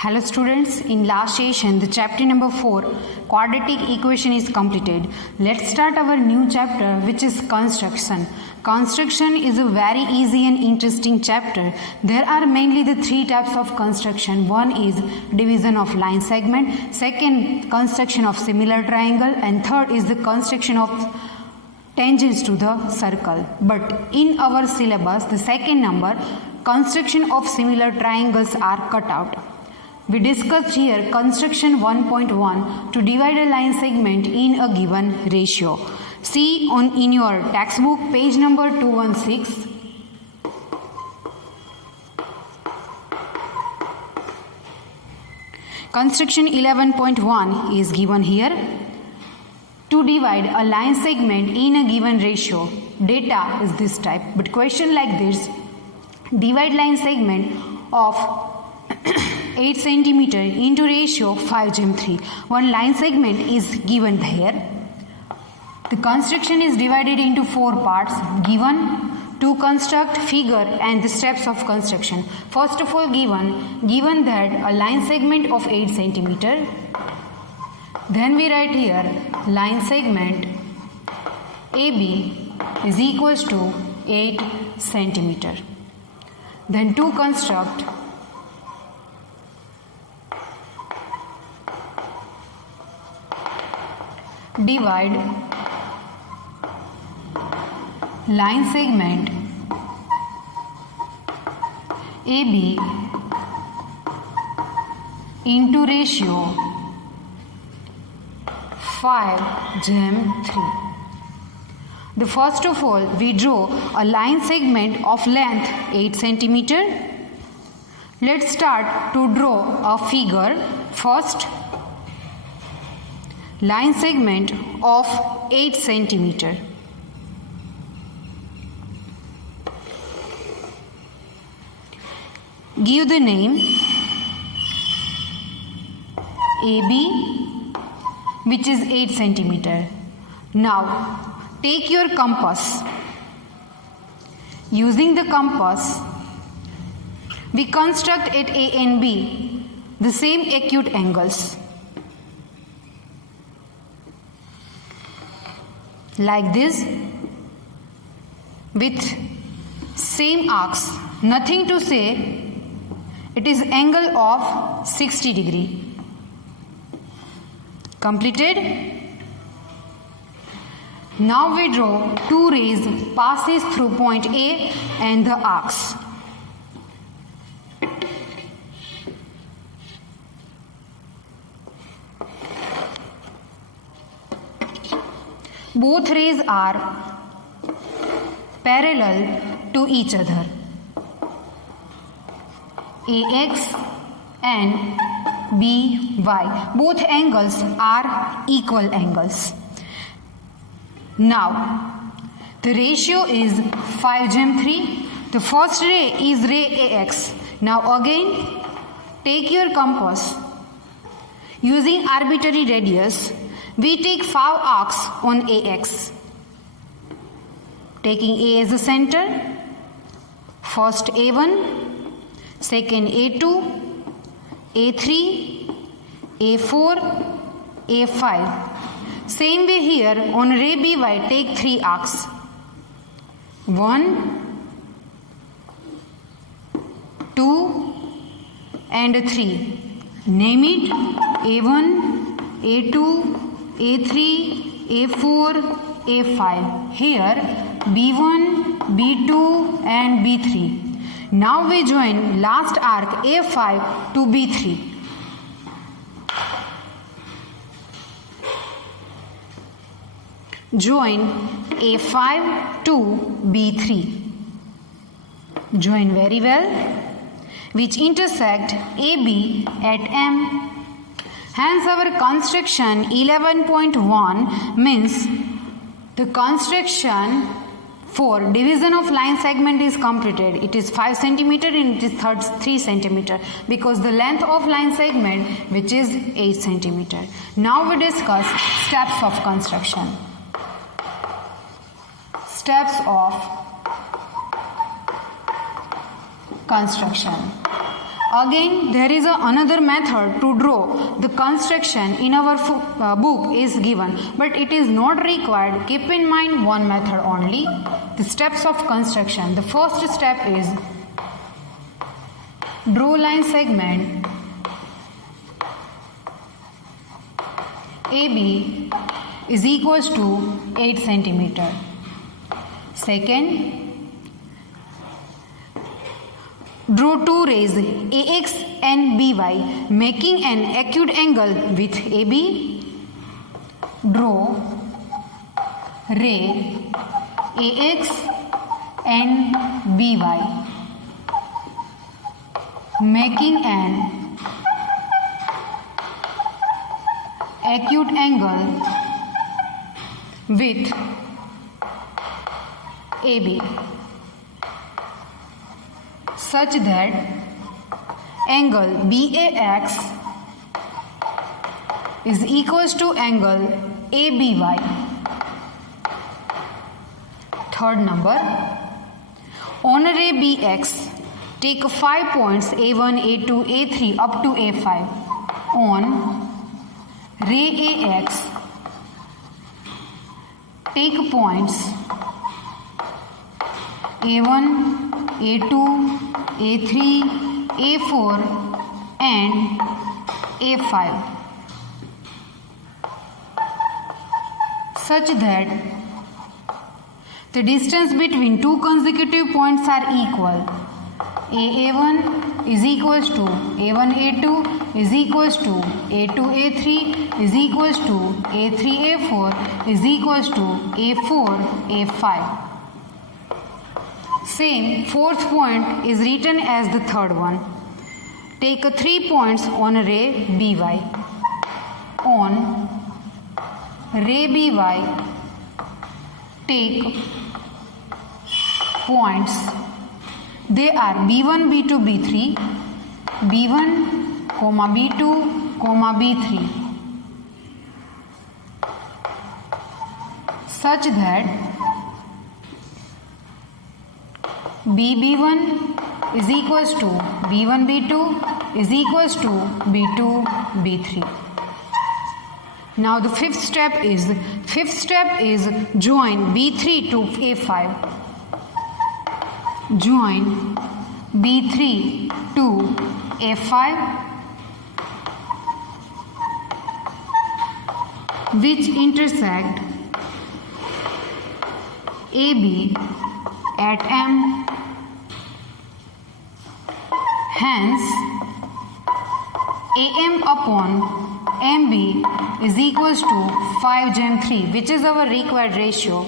Hello students, in last session the chapter number 4 quadratic equation is completed. Let's start our new chapter which is construction. Construction is a very easy and interesting chapter. There are mainly the three types of construction. One is division of line segment, second construction of similar triangle, and third is the construction of tangents to the circle. But in our syllabus the second number construction of similar triangles are cut out. We discussed here construction 1.1 to divide a line segment in a given ratio. See in your textbook page number 216. Construction 11.1 is given here. To divide a line segment in a given ratio, data is this type. But question like this, divide line segment of 8 cm into ratio 5:3. One line segment is given here. The construction is divided into 4 parts given to construct figure and the steps of construction. First of all given that a line segment of 8 cm. Then we write here line segment AB is equals to 8 cm. Then to construct divide line segment AB into ratio 5:3. The first of all we draw a line segment of length 8 cm. Let's start to draw a figure. First, line segment of 8 cm. Give the name AB, which is 8 cm. Now take your compass. Using the compass, we construct at A and B the same acute angles. Like this, with same arcs, nothing to say, it is angle of 60 degree. Completed? Now we draw two rays passes through point A and the arcs. Both rays are parallel to each other. AX and BY. Both angles are equal angles. Now, the ratio is 5:3. The first ray is ray AX. Now again, take your compass. Using arbitrary radius, we take 5 arcs on AX. Taking A as the center, first A1, second A2, A3, A4, A5. Same way here on ray BY, take 3 arcs. 1, 2 and 3. Name it A1, A2, A3, A4, A5. Here B1, B2 and B3. Now we join last arc A5 to B3. Join A5 to B3. Join very well, which intersect AB at M. Hence our construction 11.1 means the construction for division of line segment is completed. It is 5 cm and it is 3 cm because the length of line segment which is 8 cm. Now we discuss steps of construction. Steps of construction. Again, there is another method to draw the construction in our book is given, but it is not required. Keep in mind one method only. The steps of construction. The first step is draw line segment AB is equals to 8 centimeter. Second, draw two rays AX and BY making an acute angle with AB. Draw ray AX and BY making an acute angle with AB such that angle BAX is equals to angle ABY. Third number, on ray BX, take 5 points A1, A2, A3 up to A5. On ray AX, take points A1, A2, A3, A4 and A5 such that the distance between two consecutive points are equal. AA1 is equals to A1A2 is equals to A2A3 is equals to A3A4 is equals to A4A5. Same fourth point is written as the third one. Take 3 points on ray BY. On ray BY, take points. They are B1, B2, B3, B1, B2, B3 such that BB1 is equals to B1, B2 is equals to B2, B3. Now the fifth step is join B3 to A5. Join B3 to A5 which intersect AB at M. Hence, AM upon MB is equals to 5 gen 3, which is our required ratio.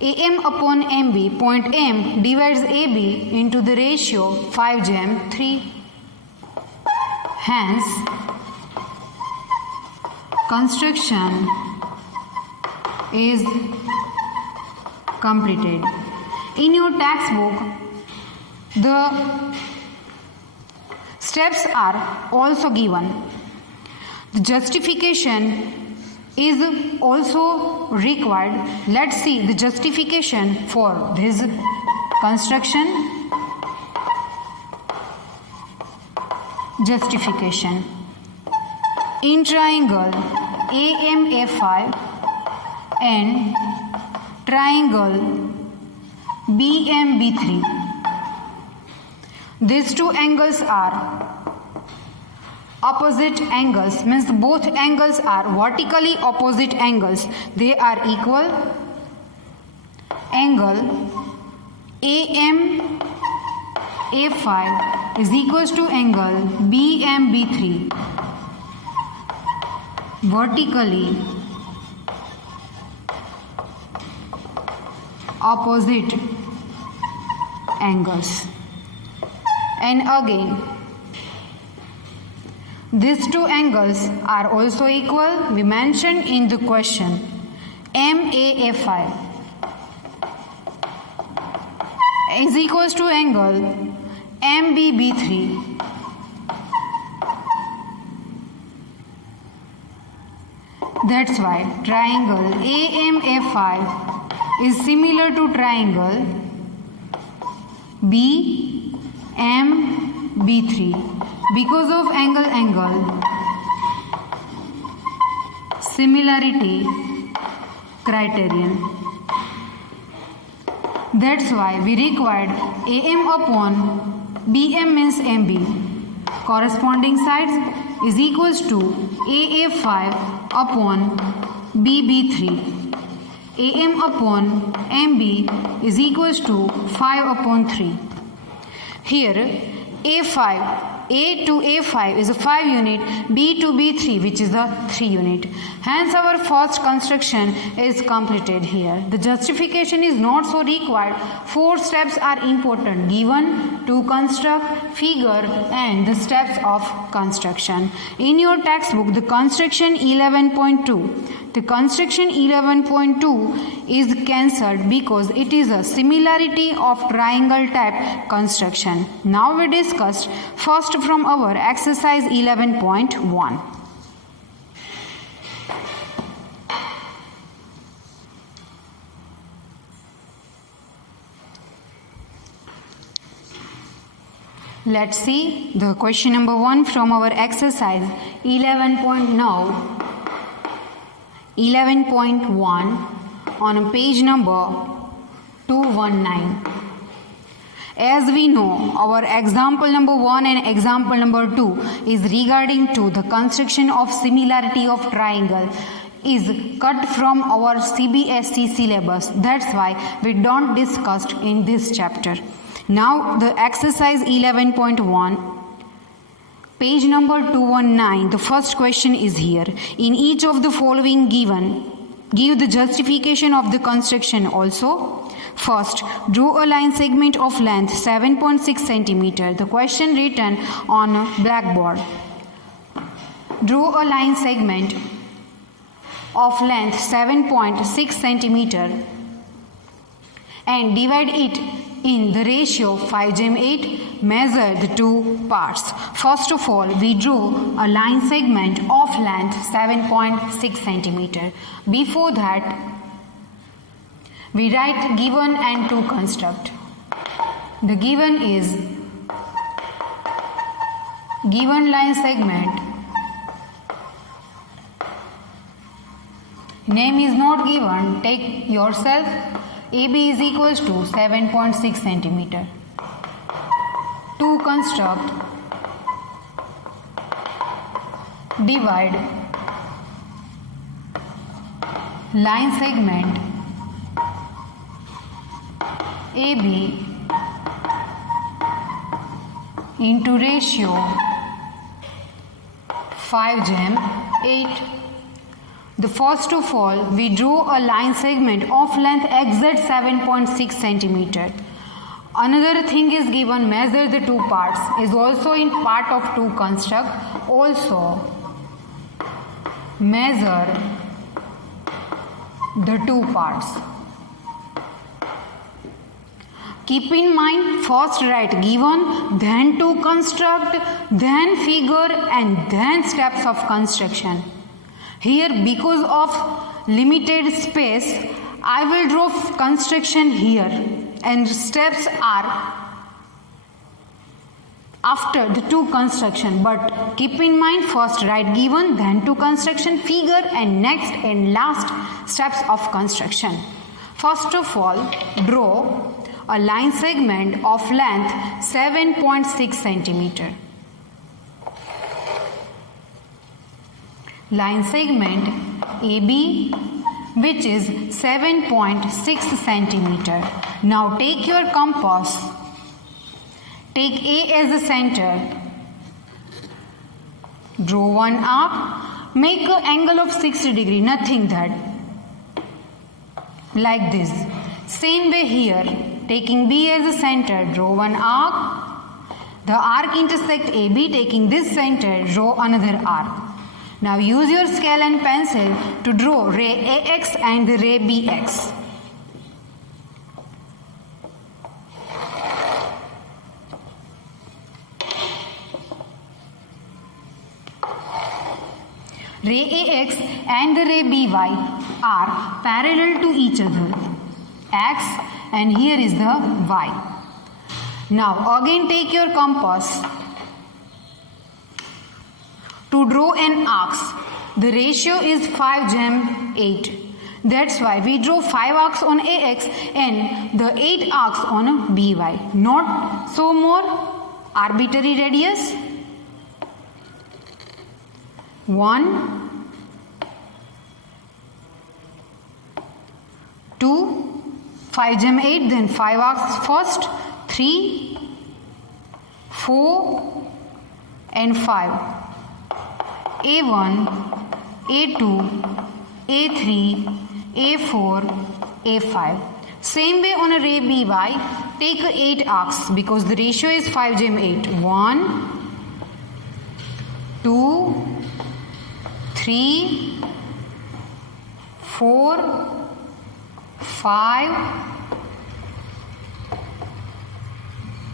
AM upon MB, point M divides AB into the ratio 5 gen 3. Hence, construction is completed. In your textbook, the steps are also given. The justification is also required. Let's see the justification for this construction. Justification. In triangle AMA5 and triangle BMB3, these two angles are opposite angles, means both angles are vertically opposite angles. They are equal. Angle AMA5 is equals to angle BMB3, vertically opposite angles. And again, these two angles are also equal. We mentioned in the question. MAA5 is equals to angle MBB3. That's why triangle AMA5 is similar to triangle BMB3. B3 because of angle similarity criterion. That's why we required AM upon BM means MB. Corresponding sides is equals to AA5 upon BB3. AM upon MB is equals to 5 upon 3. Here A to A5 is a 5 unit, B to B3 which is a 3 unit. Hence our first construction is completed here. The justification is not so required. 4 steps are important given to construct, figure and the steps of construction. In your textbook the construction 11.2. The construction 11.2 is cancelled because it is a similarity of triangle type construction. Now we discussed first from our exercise 11.1. Let's see the question number 1 from our exercise 11.1 on page number 219. As we know, our example number 1 and example number 2 is regarding to the construction of similarity of triangle is cut from our CBSE syllabus. That's why we don't discuss in this chapter. Now the exercise 11.1 page number 219, the first question is here. In each of the following given, give the justification of the construction also. First, draw a line segment of length 7.6 centimeter. The question written on a blackboard. Draw a line segment of length 7.6 centimeter and divide it in the ratio 5:8. Measure the two parts. First of all, we draw a line segment of length 7.6 centimeter. Before that, we write given and to construct. The given is given line segment. Name is not given. Take yourself. AB is equals to 7.6 centimeter. To construct, divide line segment AB into ratio 5:8. The first of all, we draw a line segment of length exact 7.6 centimeter. Another thing is given, measure the two parts is also in part of to construct. Also measure the two parts. Keep in mind, first write given, then to construct, then figure and then steps of construction. Here because of limited space, I will draw construction here and steps are after the two construction, but keep in mind first write given, then to construction, figure and next and last steps of construction. First of all, draw a line segment of length 7.6 centimeter. Line segment AB which is 7.6 centimeter. Now take your compass. Take A as a center. Draw one arc. Make an angle of 60 degree. Nothing that. Like this. Same way here. Taking B as a center. Draw one arc. The arc intersect AB. Taking this center. Draw another arc. Now use your scale and pencil to draw ray AX and the ray BX. Ray AX and the ray BY are parallel to each other. X and here is the Y. Now again take your compass. To draw an arcs, the ratio is 5:8. That's why we draw 5 arcs on AX and the 8 arcs on BY. Not so more arbitrary radius. 1, 2, 5:8, then 5 arcs first, 3, 4 and 5. A1, A2, A3, A4, A5. Same way on a ray BY, take 8 arcs because the ratio is 5:8. 1, 2, 3, 4, 5,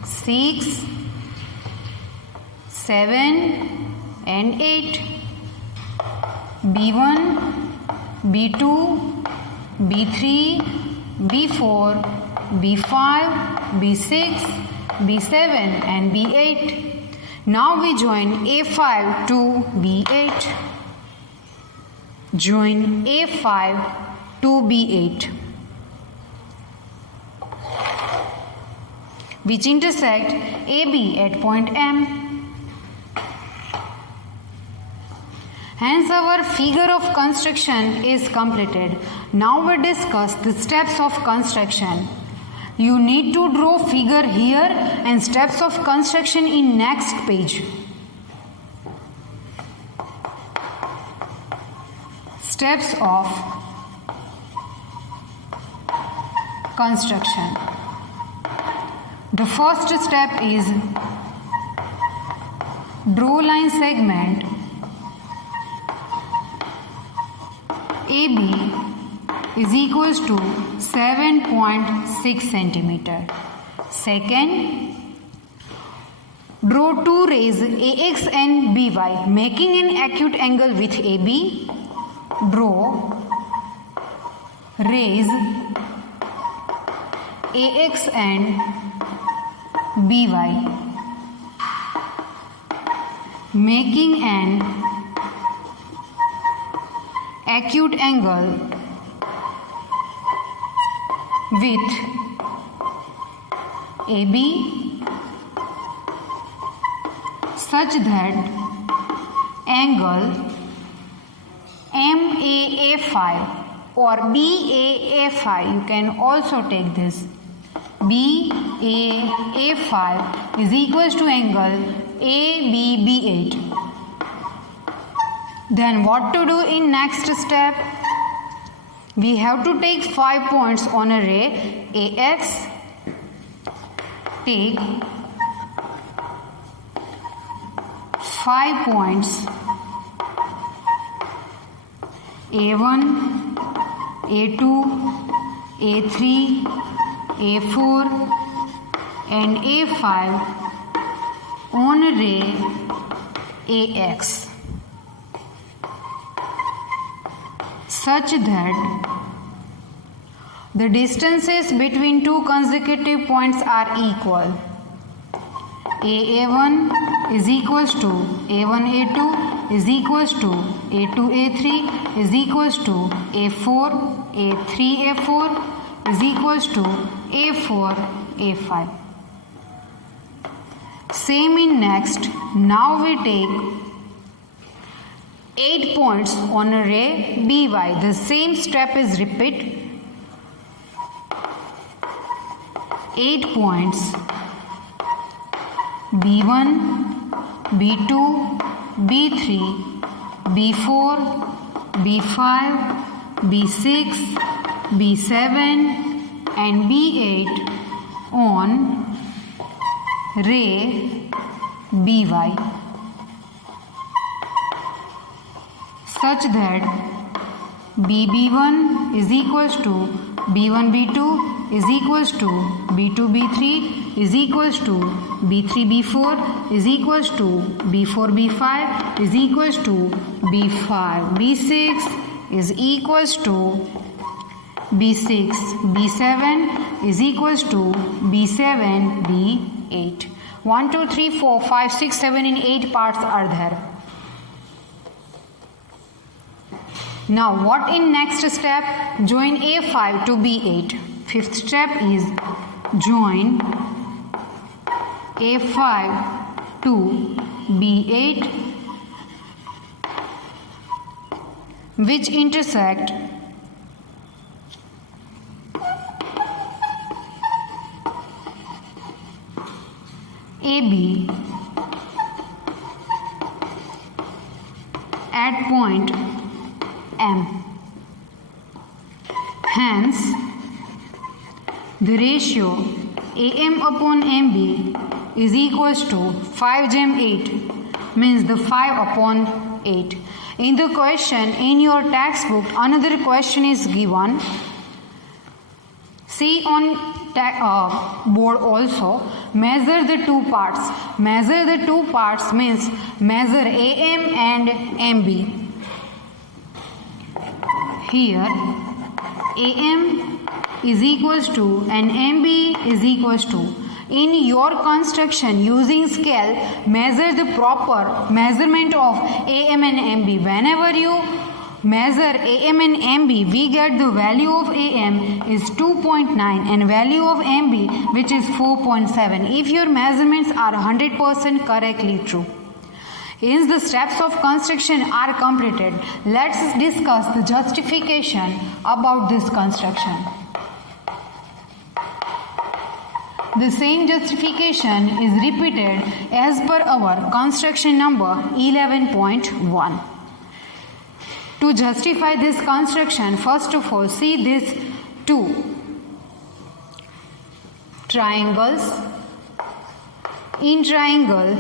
6, 7 and 8. B1, B2, B3, B4, B5, B6, B7 and B8. Now we join A5 to B8. Join A5 to B8, which intersect AB at point M. Hence our figure of construction is completed. Now we discuss the steps of construction. You need to draw figure here and steps of construction in next page. Steps of construction. The first step is draw line segment AB is equals to 7.6 centimeter. Second, draw two rays AX and BY making an acute angle with AB. Draw rays AX and BY making an acute angle with AB such that angle MAA5 or BAA5, you can also take this, BAA5 is equals to angle ABB8. Then what to do in next step? We have to take 5 points on a ray AX. Take 5 points A1, A2, A3, A4 and A5 on a ray AX such that the distances between two consecutive points are equal. AA1 is equals to A1A2 is equals to A2A3 is equals to A4 A3A4 is equals to A4 A5. Same in next. Now we take 8 points on a ray BY. The same step is repeat. 8 points B1, B2, B3, B4, B5, B6, B7 and B8 on ray BY such that BB1 is equals to B1B2 is equals to B2B3 is equals to B3B4 is equals to B4B5 is equals to B5B6 is equals to B6B7 is equals to B7B8. 1, 2, 3, 4, 5, 6, 7 and 8 parts are there. Now what in next step? Join A5 to B8. Fifth step is join A5 to B8 which intersect AB at point M. Hence, the ratio AM upon MB is equals to 5 gem 8, means the 5 upon 8. In the question in your textbook, another question is given. See on board also, measure the two parts. Measure the two parts means measure AM and MB. Here AM is equals to and MB is equals to. In your construction using scale, measure the proper measurement of AM and MB. Whenever you measure AM and MB, we get the value of AM is 2.9 and value of MB which is 4.7 if your measurements are 100% correctly true. Hence the steps of construction are completed. Let's discuss the justification about this construction. The same justification is repeated as per our construction number 11.1. To justify this construction, first of all, see these two triangles. In triangle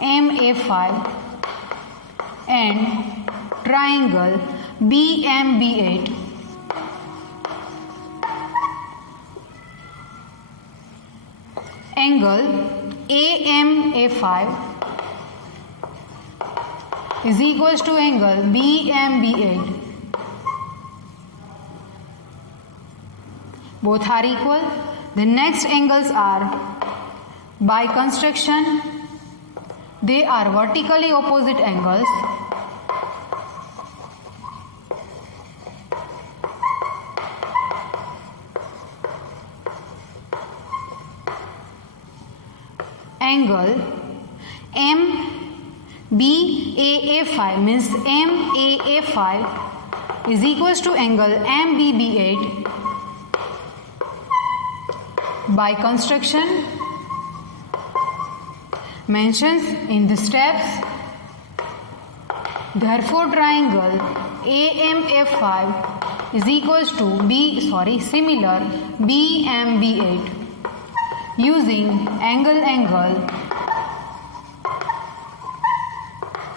AMA5 and triangle BMB8. Angle AMA5 is equals to angle BMB8. Both are equal. The next angles are by construction. They are vertically opposite angles. Angle MBAA5 means MAA5 is equals to angle MBB8 by construction mentions in the steps. Therefore, triangle AMF5 is equals to similar BMB8 using angle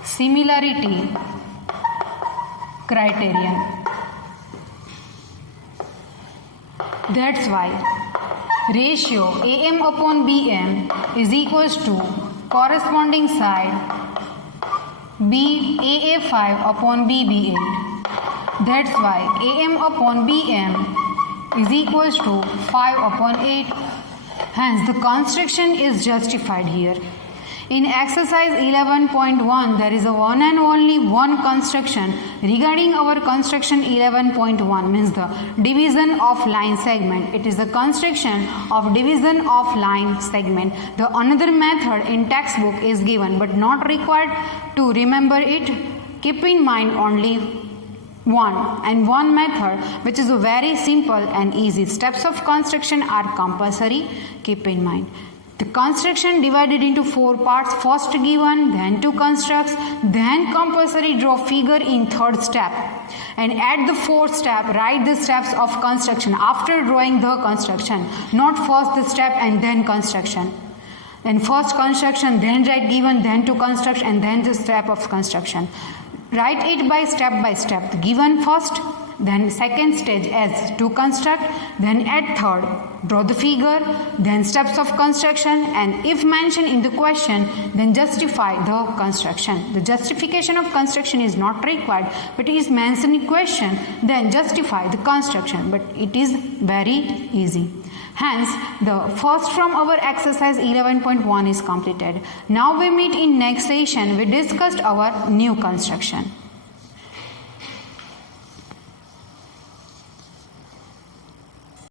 similarity criterion. That's why ratio AM upon BM is equals to corresponding side BAA5 upon BB8. That's why AM upon BM is equals to 5 upon 8. Hence, the construction is justified here. In exercise 11.1, there is a one and only one construction regarding our construction 11.1 means the division of line segment. It is the construction of division of line segment. The another method in textbook is given but not required to remember it. Keep in mind only one method which is very simple and easy. Steps of construction are compulsory. Keep in mind. The construction divided into 4 parts. First given, then to construct, then compulsory draw figure in third step. And at the fourth step, write the steps of construction after drawing the construction. Not first the step and then construction. And first construction, then write given, then to construct and then the step of construction. Write it by step. The given first, then second stage as to construct, then at third draw the figure, then steps of construction, and if mentioned in the question then justify the construction. The justification of construction is not required but it is mentioned in question, then justify the construction, but it is very easy. Hence, the first from our exercise 11.1 is completed. Now we meet in next session. We discussed our new construction.